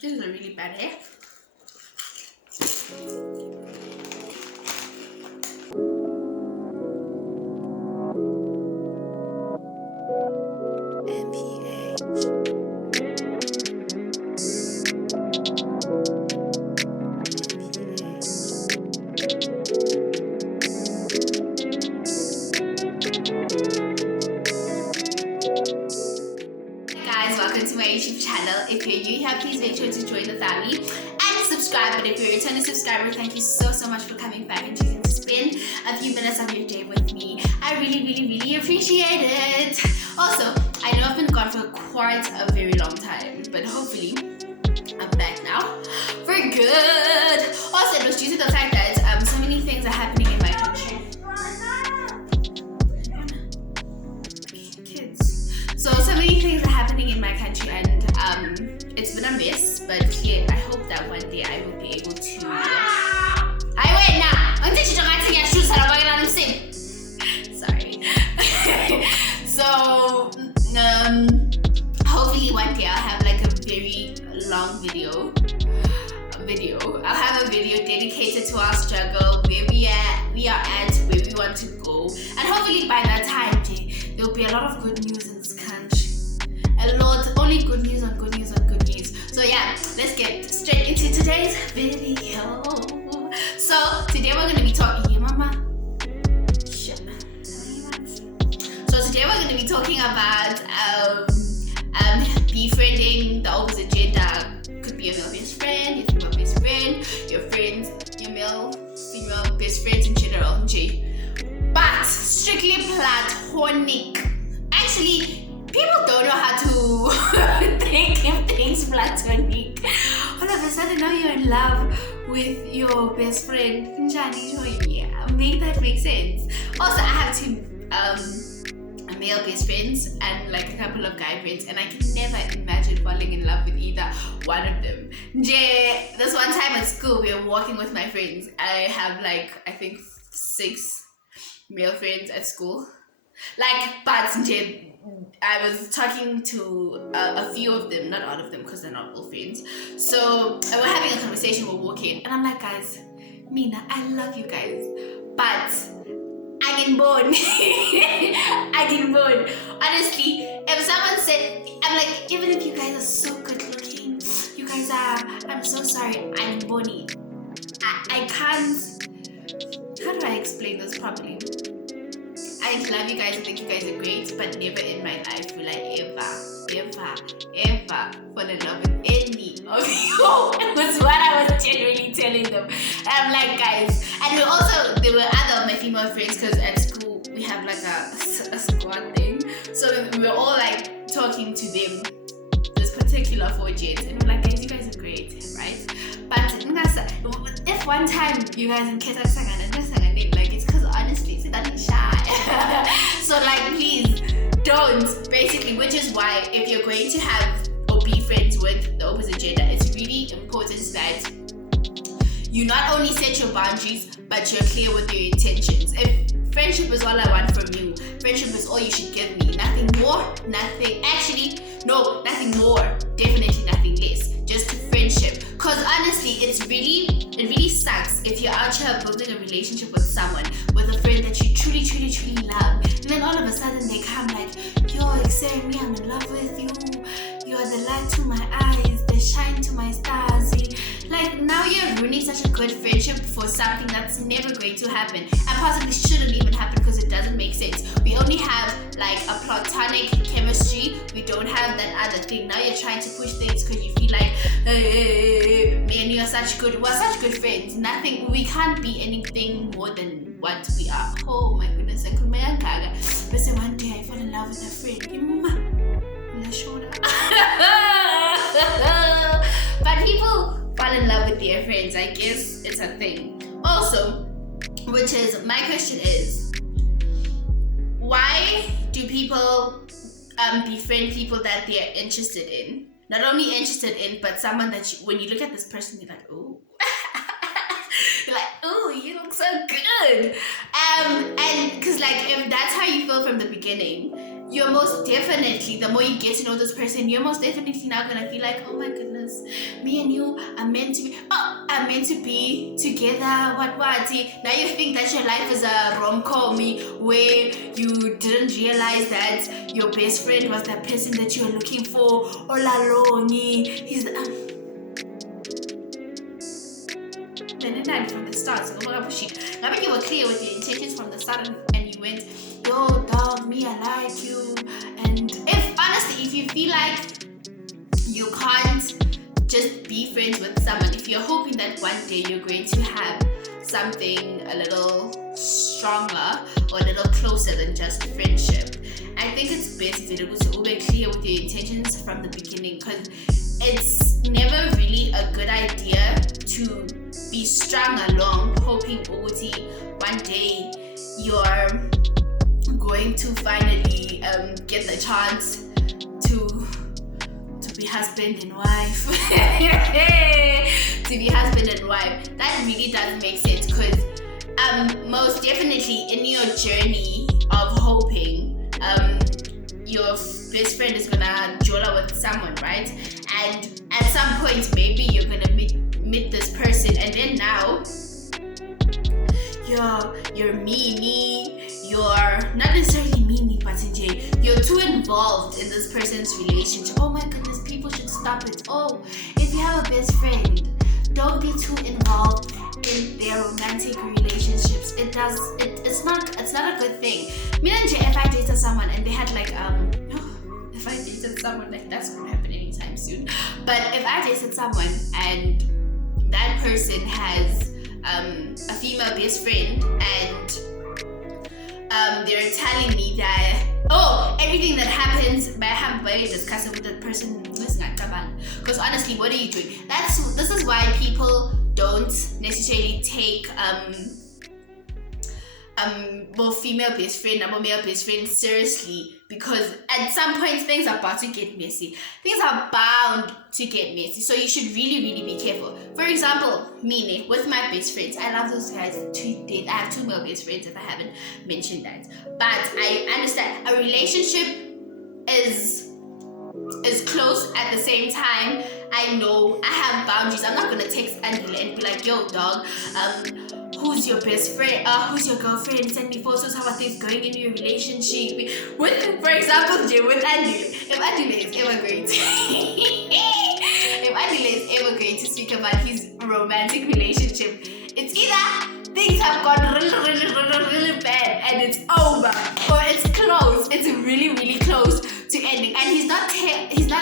This is a really bad hair. If you're new here, please make sure to join the family and subscribe. But if you're a returning subscriber, thank you so much for coming back and choosing to spend a few minutes of your day with me. I really appreciate it. Also, I know I've been gone for quite a very long time, but hopefully I'm back now for good. Also, it was due to the fact that so many things are happening in my country. Kids. So many things are happening in my country, and it's been a mess, but yeah, I hope that one day I will be able to. Sorry. So, hopefully one day I'll have like a very long video. I'll have a video dedicated to our struggle, where we are at, where we want to go, and hopefully by that time there will be a lot of good news in this country. Only good news on good news on good news. So yeah, let's get straight into today's video. So today we're gonna be talking. Yeah, mama. So today we're gonna be talking about befriending the opposite gender. Could be your male best friend, your female best friend, your friends, your male, female best friends in general. But strictly platonic. Actually, people don't know how to think of things platonic. All of a sudden now you're in love with your best friend. Yeah, make that make sense. Also, I have two male best friends and like a couple of guy friends, and I can never imagine falling in love with either one of them. This one time at school, we were walking with my friends. I have like, I think 6 male friends at school. But I was talking to a few of them, not all of them, because they're not all friends. So we're having a conversation, we're walking, and I'm like, guys, Mina, I love you guys, but I didn't born. Honestly, if someone said, I'm like, even if you guys are so good looking, you guys are, I'm so sorry, I'm bony. I can't, how do I explain this properly? I love you guys, I think you guys are great, but never in my life will I ever fall in love with any of you. It was what I was generally telling them. And I'm like, guys, and there were other of my female friends, because at school we have like a squad thing. So we were all like talking to them, this particular 4 gents, and we're like, guys, you guys are great, right? But if one time you guys in Keta like, it's because honestly, it's not shy. So like, please don't, basically, which is why if you're going to have or be friends with the opposite gender, it's really important that you not only set your boundaries, but you're clear with your intentions. If friendship is all I want from you, friendship is all you should give me, nothing more, nothing more, definitely nothing less, just friendship. Because honestly, it really sucks if you're out here building a relationship with someone, with a friend that you truly love, and then all of a sudden they come like, yo, accept me, I'm in love with you, you're the light to my eyes, the shine to my stars. Like, now you're ruining such a good friendship for something that's never going to happen, and possibly shouldn't even happen, because it doesn't make sense. We only have like a platonic chemistry, we don't have that other thing. Now you're trying to push things because you feel like, hey, man, we're such good friends. We can't be anything more than what we are. Oh my goodness, I could make a but say one day I fell in love with a friend. But people fall in love with their friends, I guess it's a thing. Also, which is, my question is, why do people befriend people that they're interested in? Not only interested in, but someone that when you look at this person, you're like, ooh. You're like, ooh, you look so good. And because like, if that's how you feel from the beginning, you're most definitely, the more you get to know this person, you're most definitely now gonna feel like, oh my goodness, me and you are meant to be together. What? Now you think that your life is a rom-com where you didn't realize that your best friend was that person that you were looking for all along. He's from the start. So I think you were clear with your intentions from the start, and you went, yo dog, me, I like you. And if you feel like you can't just be friends with someone, if you're hoping that one day you're going to have something a little stronger or a little closer than just friendship, I think it's best if you're to be clear with your intentions from the beginning, because it's never really a good idea to be strung along hoping one day you're going to finally get the chance to be husband and wife. To be husband and wife. That really doesn't make sense, because most definitely in your journey of hoping, your best friend is gonna jola with someone, right? And at some point maybe you're gonna meet this person, and then now you're you're not necessarily meanie, but you're too involved in this person's relationship. Oh my goodness, people should stop it. Oh, if you have a best friend, don't be too involved in their romantic relationships. It's not a good thing. If I dated someone and they had like if I dated someone, like that's gonna happen anytime soon. But if I dated someone and that person has a female best friend, and they're telling me that everything that happens, but I haven't really discussed it with that person. Because honestly, what are you doing? This is why people don't necessarily take both female best friend and male best friend seriously, because at some point things are about to get messy. Things are bound to get messy, so you should really, really be careful. For example, me with my best friends, I love those guys to date. I have 2 male best friends, if I haven't mentioned that. But I understand a relationship is close. At the same time, I know I have boundaries. I'm not gonna text Angela and be like, yo dog, who's your best friend? Who's your girlfriend? Send me photos. How are things going in your relationship? For example, with Angela, if Angela is ever going to speak about his romantic relationship, it's either things have gone really, really, really, really bad and it's over, or it's close. It's really, really close to ending. And he's not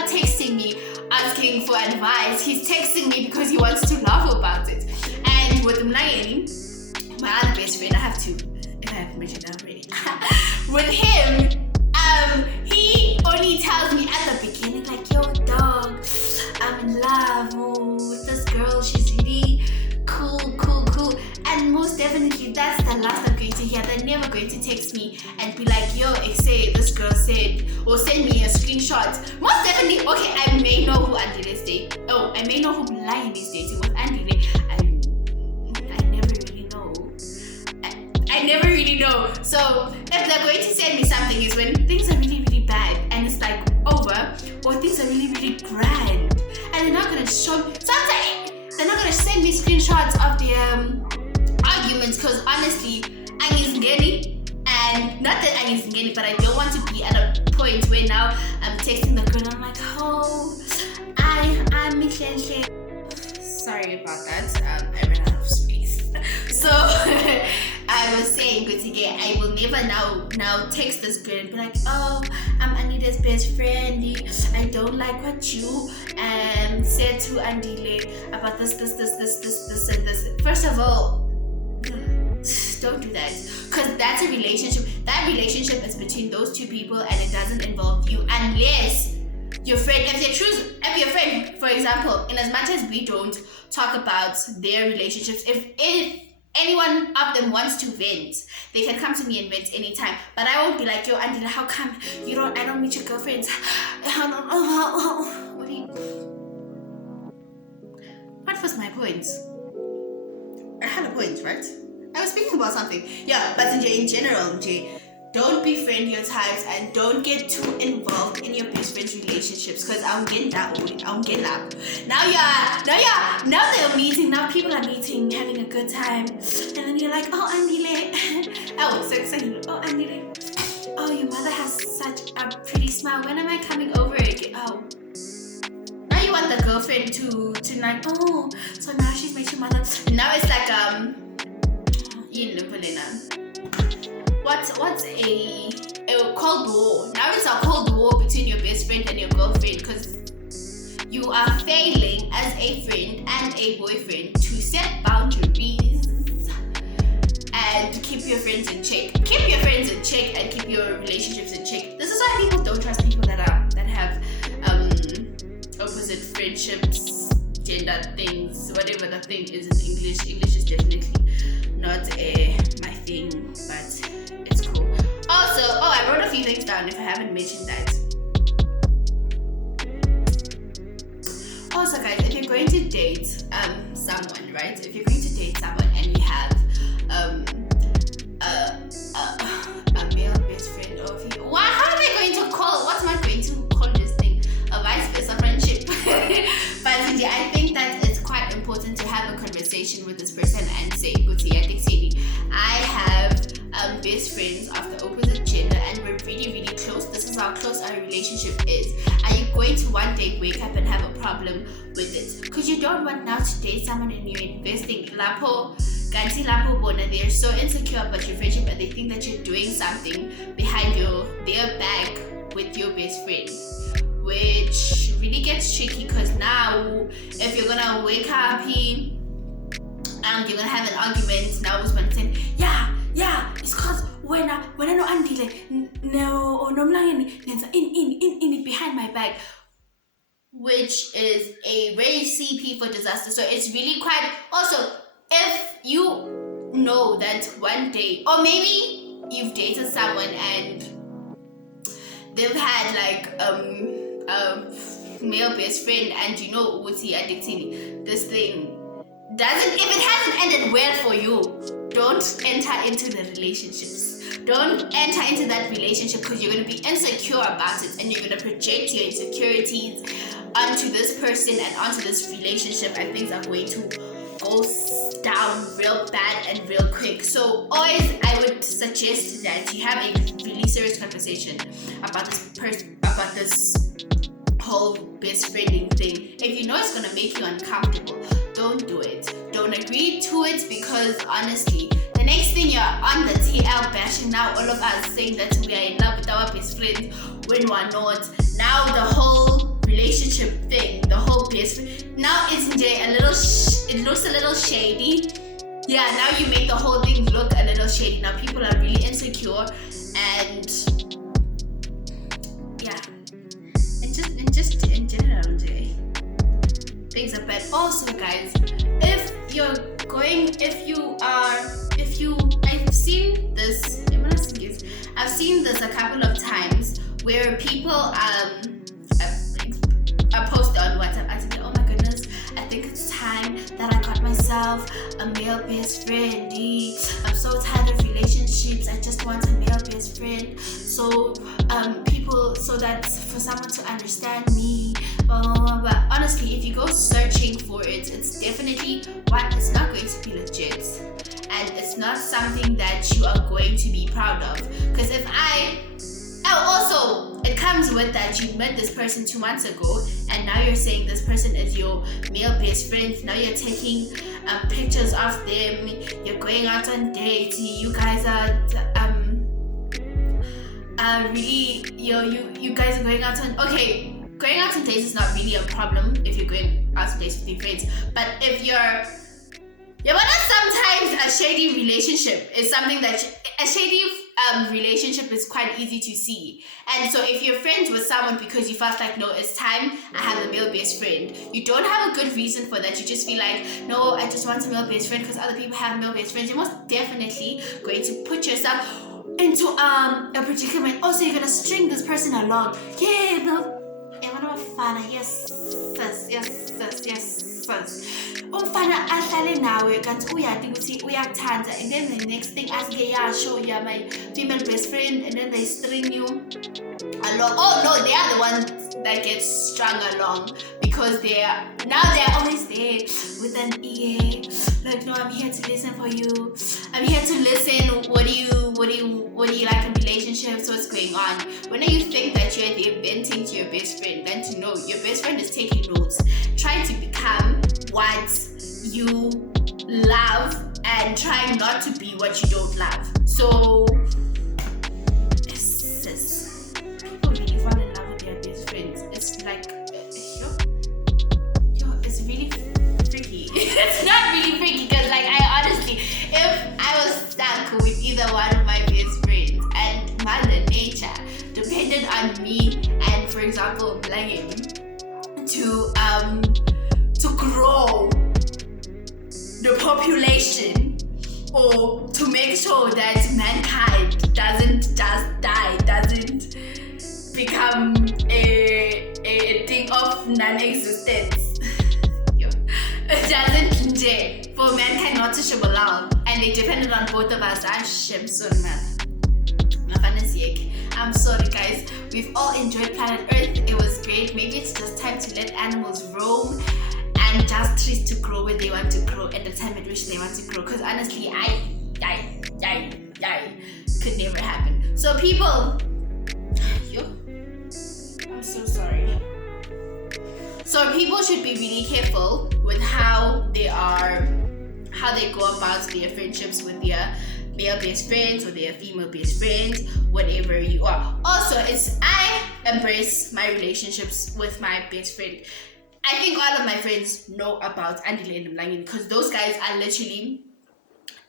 texting me asking for advice. He's texting me because he wants to laugh about it. And with Mlayeni, my other best friend, I have 2, if I haven't mentioned that already. With him, he only tells me at the beginning, like, yo dog, I'm in love with this girl, she's really cool. And most definitely that's the last I'm going to hear. They're never going to text me and be like, yo, say this girl said, or send me a screenshot. Most definitely, okay, I may know who Andile is dating. Oh, I may know who Lion is dating. With Andile, I never really know. So if they're going to send me something, is when things are really, really bad and it's like over, or things are really, really grand, and they're not gonna show. Sometimes they're not gonna send me screenshots of the arguments, because honestly, Annie's ngeni, and not that Annie's ngeni, but I don't want to be at a point where now I'm texting the girl and I'm like, oh, I'm Michelle. Sorry about that. I ran out of space. So I was saying, I will never now text this girl and be like, oh, I'm Anita's best friend. I don't like what you said to Andile about this, and this. First of all, don't do that, because that's a relationship. That relationship is between those 2 people, and it doesn't involve you, unless your friend, if your friend, for example, in as much as we don't talk about their relationships, if anyone of them wants to vent, they can come to me and vent anytime. But I won't be like, yo, Andila, how come I don't meet your girlfriends? What was my point? I had a point, right? I was speaking about something. Yeah, but in general, don't befriend your types and don't get too involved in your best friends' relationships, because I'm getting that old. I'm getting up. Now they're meeting. Now people are meeting, having a good time, and then you're like, oh, Andile. Oh, so oh, Andile. Oh, your mother has such a pretty smile. When am I coming over again? Oh. Now you want the girlfriend to like, oh, so now she's met your mother. Now it's like what's a cold war. Now it's a cold war between your best friend and your girlfriend, because you are failing as a friend and a boyfriend to set boundaries and keep your friends in check. Keep your friends in check and keep your relationships in check. This is why people don't trust people that have opposite friendships, gender things, whatever the thing is in English. English is definitely not my thing, but it's cool. Also, I wrote a few things down if I haven't mentioned that. Also, guys, if you're going to date someone, right? If you're going to date someone and you have a male best friend, or if you, how am I going to call? What am I going to call this thing? A vice versa friendship. But I think that it's quite important to have a conversation with this person and say, I have best friends of the opposite gender and we're really, really close. This is how close our relationship is. Are you going to one day wake up and have a problem with it? Because you don't want now to date someone and you're investing. They're so insecure about your friendship and they think that you're doing something behind their back with your best friend, which really gets tricky, because now if you're gonna wake up here and you're gonna have an argument, now who's gonna say, yeah, it's cause when I know Andile no or no in behind my back, which is a recipe for disaster. So it's really quite, also if you know that one day, or maybe you've dated someone and they've had like a male best friend and you know this thing doesn't, if it hasn't ended well for you, don't enter into the relationships. Don't enter into that relationship, because you're going to be insecure about it and you're going to project your insecurities onto this person and onto this relationship, and things are going to go down real bad and real quick. So always I would suggest that you have a really serious conversation about this whole best friending thing. If you know it's gonna make you uncomfortable, don't do it. Don't agree to it, because honestly, the next thing you're on the TL bashing, now all of us saying that we are in love with our best friends when we're not. Now the whole relationship thing, the whole best friend, now isn't it a little it looks a little shady. Yeah, now you make the whole thing look a little shady. Now people are really insecure, and yeah, and just in general, things are bad. Also, guys, I've seen this a couple of times where people are posted on WhatsApp. I think, oh my goodness, I think it's time that I got myself a male best friend. I'm so tired of relationships. I just want a male best friend. So so that for someone to understand me. But honestly, if you go searching for it, it's definitely it's not going to be legit, and it's not something that you are going to be proud of. Because also it comes with that you met this person 2 months ago, and now you're saying this person is your male best friend. Now you're taking pictures of them. You're going out on dates. You guys are really you guys are going out on going out on dates is not really a problem if you're going out on dates with your friends. But if sometimes a shady relationship is something that a shady relationship is quite easy to see. And so if you're friends with someone because you felt like, no, it's time I have a male best friend, you don't have a good reason for that. You just feel like, no, I just want a male best friend because other people have male best friends. You're most definitely going to put yourself into a predicament. Also, you're gonna string this person along. Yeah, no, yes. umfana ahlale nawe kanti uyati ukuthi uyakuthanda, and then the next thing aske yasho you're my female best friend, and then they string you along. Oh no, they are the ones that get strung along because they're always there with an ear, like, no, I'm here to listen for you, I'm here to listen, what do you like in relationships, what's going on. When you think that you're there venting to your best friend, then to know your best friend is taking notes, trying to become what you love and trying not to be what you don't love. So people really fall in love with their best friends. It's like it's really freaky. It's not really freaky because, like, I honestly, if I was stuck with either one of my best friends and Mother Nature depended on me and, for example, Blaine to grow the population, or to make sure that mankind doesn't just die, doesn't become a thing of non-existence. It doesn't for mankind not to ship along, and they depended on both of us. I'm sorry guys, we've all enjoyed Planet Earth, it was great. Maybe it's just time to let animals roam and just trees to grow where they want to grow at the time at which they want to grow, because honestly could never happen. So people, I'm so sorry. So people should be really careful with how they go about their friendships with their male best friends or their female best friends, whatever you are. Also, I embrace my relationships with my best friend. I think all of my friends know about Andile and Mlangin because those guys are literally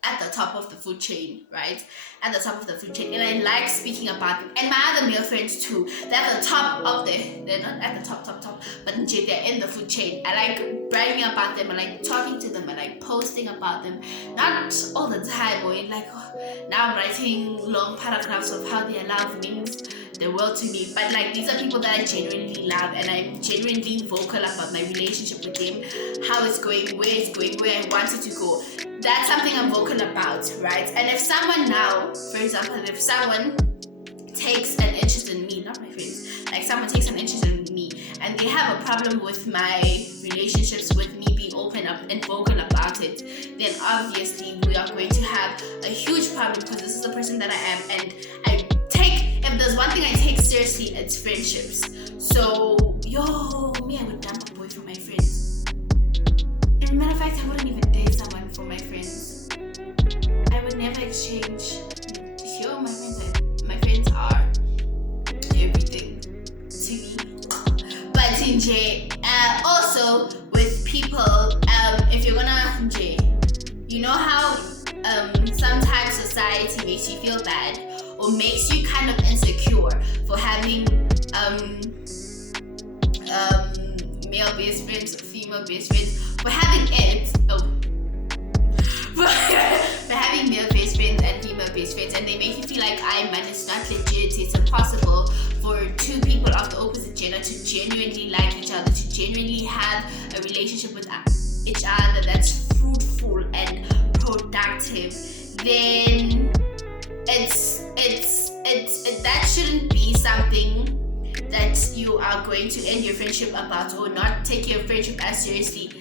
at the top of the food chain, right? At the top of the food chain. And I like speaking about them. And my other male friends too. They're at the top of they're not at the top, but they're in the food chain. I like bragging about them, I like talking to them, I like posting about them. Not all the time, or like, now I'm writing long paragraphs of how their love means the world to me, but like, these are people that I genuinely love, and I'm genuinely vocal about my relationship with them, how it's going, where it's going, where I want it to go. That's something I'm vocal about, right? And if someone now, for example, if someone takes an interest in me, not my friends, like someone takes an interest in me and they have a problem with my relationships, with me being open up and vocal about it, then obviously we are going to have a huge problem, because this is the person that I am, and if there's one thing I take seriously, it's friendships. So, I would dump a boy for my friends. As a matter of fact, I wouldn't even date someone for my friends. I would never exchange. My friends are everything to me. But in also with people, if you're gonna you know how sometimes society makes you feel bad, or makes you kind of insecure for having male best friends or female best friends, for having male best friends and female best friends, and they make you feel like it's not legit, it's impossible for two people of the opposite gender to genuinely like each other, to genuinely have a relationship with each other that's fruitful and productive, then that shouldn't be something that you are going to end your friendship about, or not take your friendship as seriously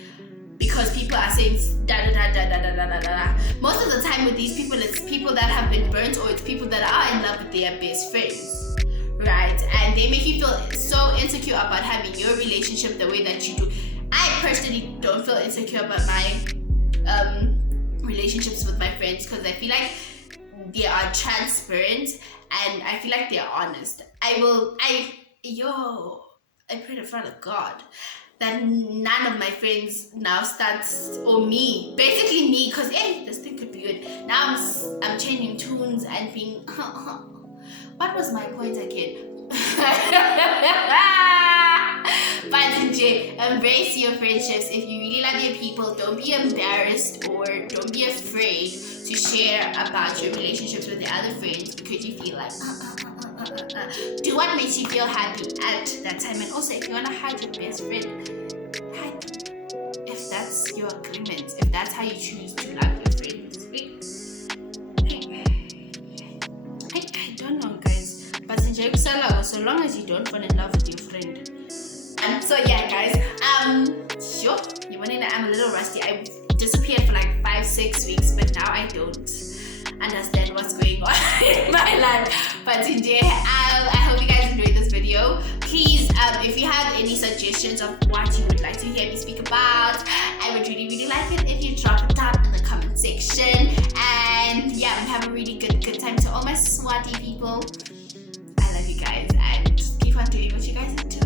because people are saying da da da da da da da da. Most of the time with these people, it's people that have been burnt, or it's people that are in love with their best friends, right? And they make you feel so insecure about having your relationship the way that you do. I personally don't feel insecure about my relationships with my friends, because I feel like they are transparent and I feel like they are honest. I pray in front of God that none of my friends now starts, or me, basically me, because this thing could be good. Now I'm changing tunes and being what was my point again? But embrace your friendships. If you really love your people, don't be embarrassed or don't be afraid to share about your relationships with the other friends, because you feel like do what makes you feel happy at that time. And also, if you want to hide your best friend, hide them. If agreement if that's how you choose to love your friends. I don't know, guys, but enjoy so long as you don't fall in love with your friend. So yeah, guys, sure, you wanna know, I'm a little rusty. I disappeared for like 5-6 weeks, but now I don't understand what's going on in my life. But today, I hope you guys enjoyed this video. Please, if you have any suggestions of what you would like to hear me speak about, I would really like it if you drop it down in the comment section. And yeah, have a really good time to all my Swati people. I love you guys, and keep on doing what you guys are doing.